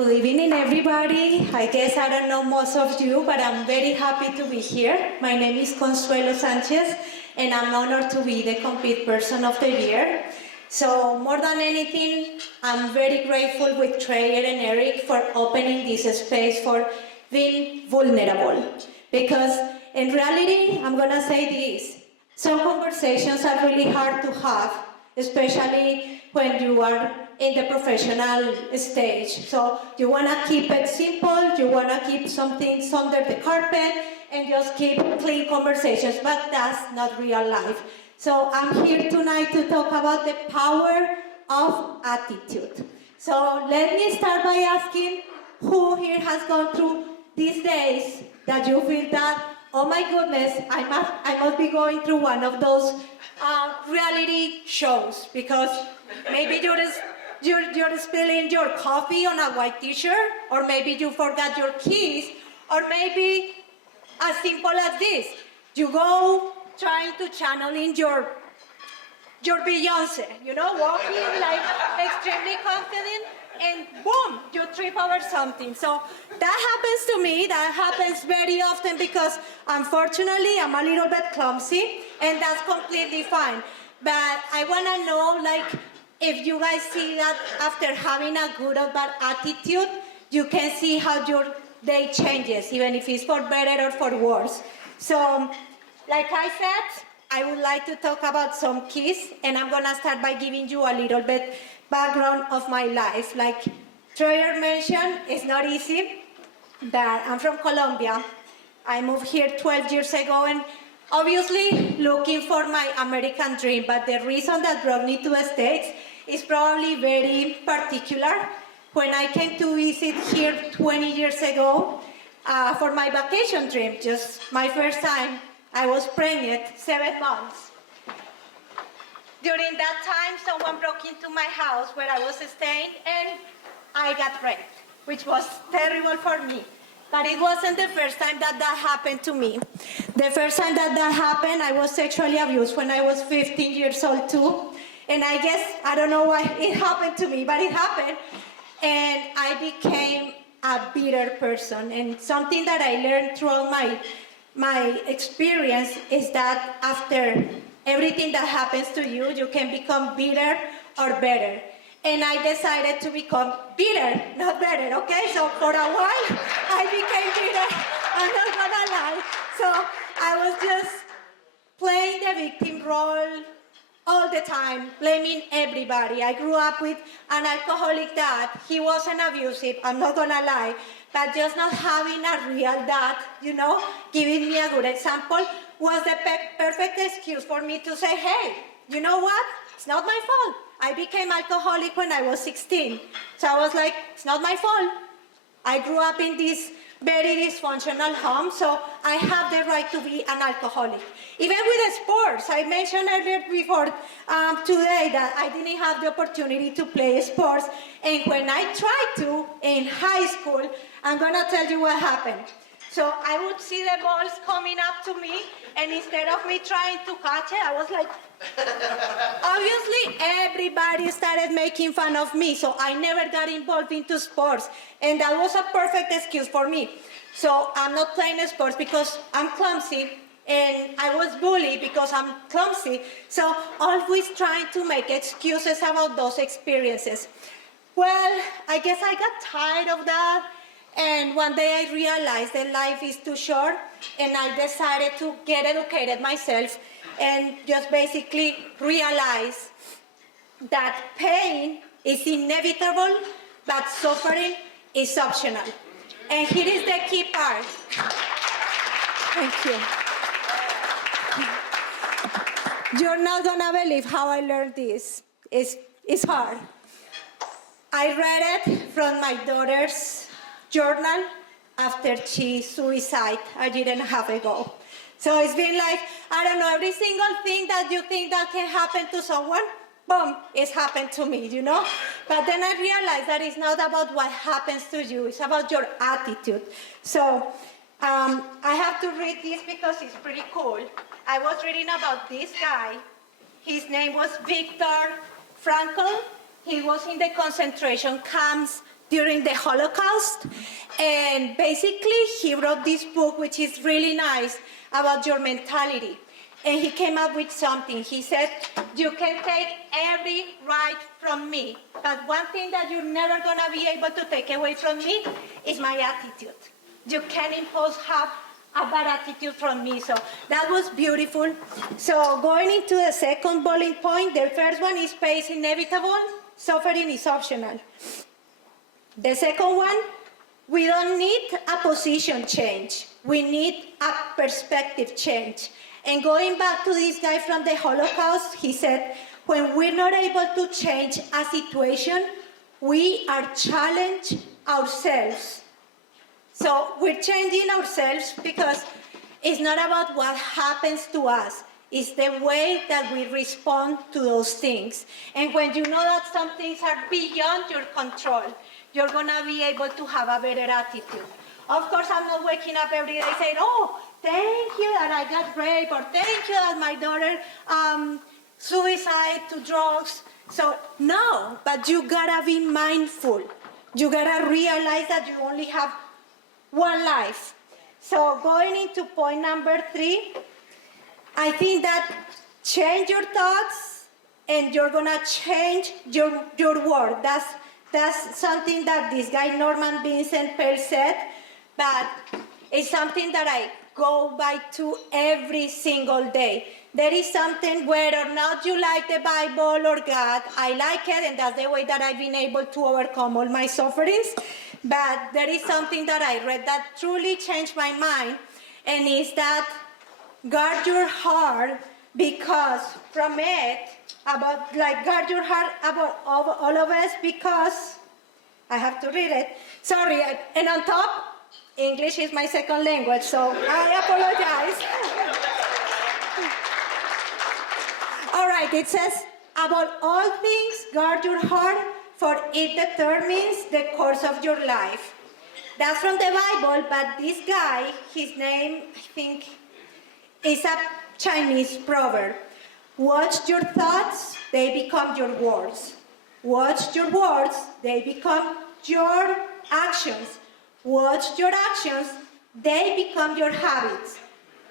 Good evening, everybody. I guess I don't know most of you, but I'm very happy to be here. My name is Consuelo Sanchez, and I'm honored to be the Complete Person of the Year. So more than anything, I'm very grateful with Treyer and Eric for opening this space for being vulnerable. Because in reality, I'm gonna say this, some conversations are really hard to have, especially when you are in the professional stage. So you wanna keep it simple, you wanna keep some things under the carpet, and just keep clean conversations, but that's not real life. So I'm here tonight to talk about the power of attitude. So let me start by asking who here has gone through these days that you feel that, oh my goodness, I must be going through one of those reality shows, because maybe you're spilling your coffee on a white t-shirt, or maybe you forgot your keys, or maybe as simple as this, you go trying to channel in your Beyonce, walking like extremely confident, and boom, you trip over something. So that happens to me, that happens very often because unfortunately I'm a little bit clumsy, and that's completely fine. But I wanna know, if you guys see that after having a good or bad attitude, you can see how your day changes, even if it's for better or for worse. So, like I said, I would like to talk about some keys, and I'm gonna start by giving you a little bit background of my life. Like Troyer mentioned, it's not easy, but I'm from Colombia. I moved here 12 years ago, and obviously looking for my American dream, but the reason that brought me to the States is probably very particular. When I came to visit here 20 years ago for my vacation trip, just my first time, I was pregnant, 7 months. During that time, someone broke into my house where I was staying, and I got raped, which was terrible for me. But it wasn't the first time that happened to me. The first time that happened, I was sexually abused when I was 15 years old too. And I guess, I don't know why it happened to me, but it happened. And I became a bitter person. And something that I learned throughout my experience is that after everything that happens to you, you can become bitter or better. And I decided to become bitter, not better, okay? So for a while, I became bitter, I'm not gonna lie. So I was just playing the victim role all the time, blaming everybody. I grew up with an alcoholic dad. He wasn't abusive, I'm not gonna lie, but just not having a real dad, giving me a good example, was the perfect excuse for me to say, hey, you know what? It's not my fault. I became alcoholic when I was 16. So I was like, it's not my fault. I grew up in this very dysfunctional home, so I have the right to be an alcoholic. Even with sports, I mentioned earlier before today that I didn't have the opportunity to play sports, and when I tried to in high school, I'm gonna tell you what happened. So I would see the balls coming up to me, and instead of me trying to catch it, I was like, obviously everybody started making fun of me, so I never got involved into sports, and that was a perfect excuse for me. So I'm not playing sports because I'm clumsy, and I was bullied because I'm clumsy, so always trying to make excuses about those experiences. Well, I guess I got tired of that. And one day I realized that life is too short, and I decided to get educated myself and just basically realize that pain is inevitable, but suffering is optional. And here is the key part. Thank you. You're not gonna believe how I learned this. It's hard. I read it from my daughter's journal after she suicide a year and a half ago. So it's been like, I don't know, every single thing that you think that can happen to someone, boom, it's happened to me, But then I realized that it's not about what happens to you, it's about your attitude. So I have to read this because it's pretty cool. I was reading about this guy. His name was Viktor Frankl. He was in the concentration camps during the Holocaust. And basically, he wrote this book, which is really nice, about your mentality. And he came up with something. He said, you can take every right from me, but one thing that you're never going to be able to take away from me is my attitude. You can't have a bad attitude from me. So that was beautiful. So going into the second bullet point, the first one is pain is inevitable, suffering is optional. The second one, we don't need a position change. We need a perspective change. And going back to this guy from the Holocaust, he said, when we're not able to change a situation, we are challenged ourselves. So we're changing ourselves because it's not about what happens to us. It's the way that we respond to those things. And when you know that some things are beyond your control, you're going to be able to have a better attitude. Of course, I'm not waking up every day saying, oh, thank you that I got raped, or thank you that my daughter suicide to drugs. So, no, but you gotta be mindful. You gotta realize that you only have one life. So, going into point number 3, I think that change your thoughts and you're gonna change your world. That's something that this guy Norman Vincent Peale said, but it's something that I go by to every single day. There is something, whether or not you like the Bible or God, I like it, and that's the way that I've been able to overcome all my sufferings. But there is something that I read that truly changed my mind, and it's that guard your heart, because from it, guard your heart about all of us, because, I have to read it, sorry, and on top, English is my second language, so I apologize. All right, it says, about all things, guard your heart, for it determines the course of your life. That's from the Bible, but this guy, his name, I think, is a Chinese proverb. Watch your thoughts, they become your words. Watch your words, they become your actions. Watch your actions, they become your habits.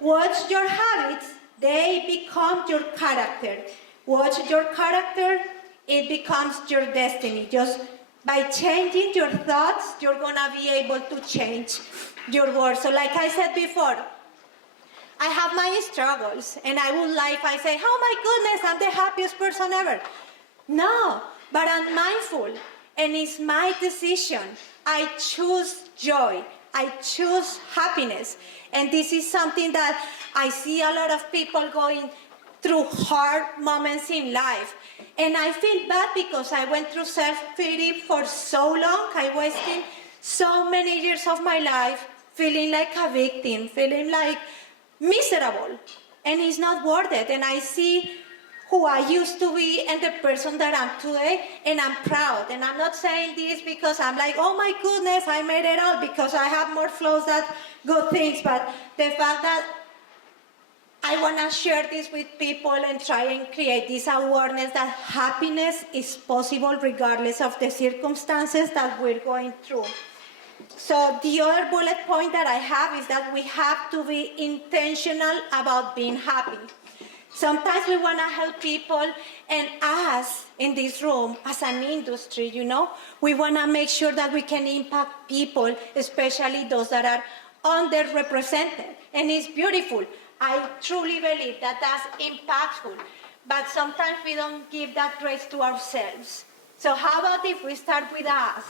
Watch your habits, they become your character. Watch your character, it becomes your destiny. Just by changing your thoughts, you're gonna be able to change your world. So like I said before, I have my struggles, and I say, oh my goodness, I'm the happiest person ever. No, but I'm mindful, and it's my decision. I choose joy. I choose happiness. And this is something that I see a lot of people going through hard moments in life. And I feel bad because I went through self-pity for so long. I wasted so many years of my life feeling like a victim, feeling like miserable. And it's not worth it. And I see who I used to be and the person that I'm today, and I'm proud. And I'm not saying this because I'm like, oh my goodness, I made it out, because I have more flaws than good things. But the fact that I want to share this with people and try and create this awareness that happiness is possible regardless of the circumstances that we're going through. So the other bullet point that I have is that we have to be intentional about being happy. Sometimes we want to help people, and us in this room, as an industry, we want to make sure that we can impact people, especially those that are underrepresented. And it's beautiful. I truly believe that that's impactful. But sometimes we don't give that grace to ourselves. So how about if we start with us,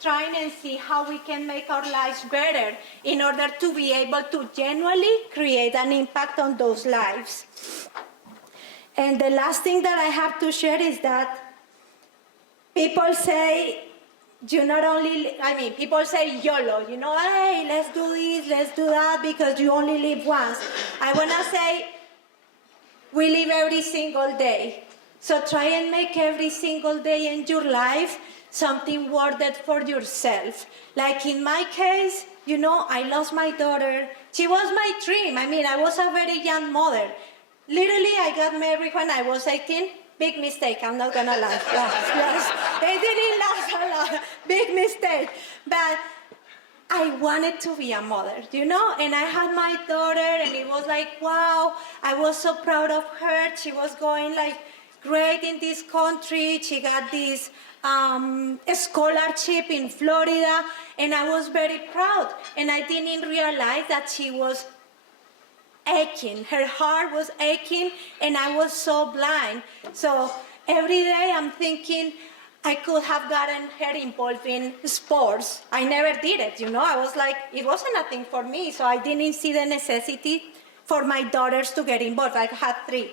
trying and see how we can make our lives better in order to be able to genuinely create an impact on those lives. And the last thing that I have to share is that people say, people say YOLO, hey, let's do this, let's do that, because you only live once. I want to say, we live every single day. So try and make every single day in your life something worth it for yourself. Like in my case, I lost my daughter. She was my dream. I was a very young mother. Literally, I got married when I was 18. Big mistake, I'm not gonna lie. Yes. It didn't last a lot. Big mistake. But I wanted to be a mother, you know? And I had my daughter, and it was like, wow, I was so proud of her. She was going like great in this country. She got this scholarship in Florida, and I was very proud. And I didn't realize that she was aching. Her heart was aching, and I was so blind. So every day I'm thinking, I could have gotten her involved in sports. I never did it, you know. I was like, it wasn't a thing for me, so I didn't see the necessity for my daughters to get involved. I had 3.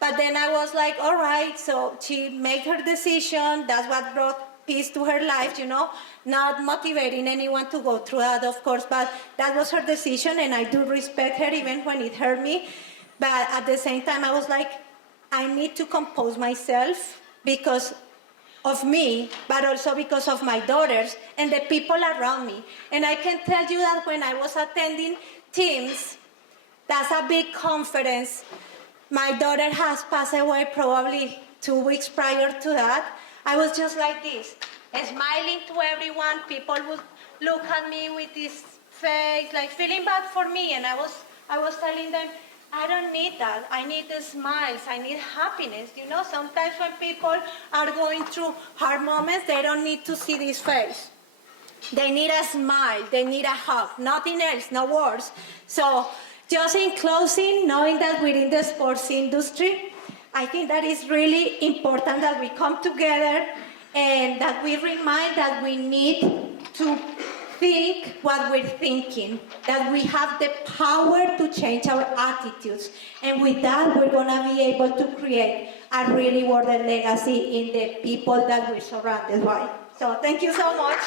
But then I was like, all right, so she made her decision. That's what brought peace to her life, you know. Not motivating anyone to go through that, of course, but that was her decision, and I do respect her even when it hurt me. But at the same time, I was like, I need to compose myself because of me, but also because of my daughters and the people around me. And I can tell you that when I was attending teams, that's a big conference. My daughter has passed away probably 2 weeks prior to that. I was just like this, smiling to everyone. People would look at me with this face, like feeling bad for me. And I was telling them, I don't need that. I need the smiles. I need happiness. You know, sometimes when people are going through hard moments, they don't need to see this face. They need a smile. They need a hug. Nothing else, no words. So just in closing, knowing that we're in the sports industry, I think that it's really important that we come together and that we remind that we need to think what we're thinking, that we have the power to change our attitudes. And with that, we're going to be able to create a really worthy legacy in the people that we're surrounded by. So thank you so much.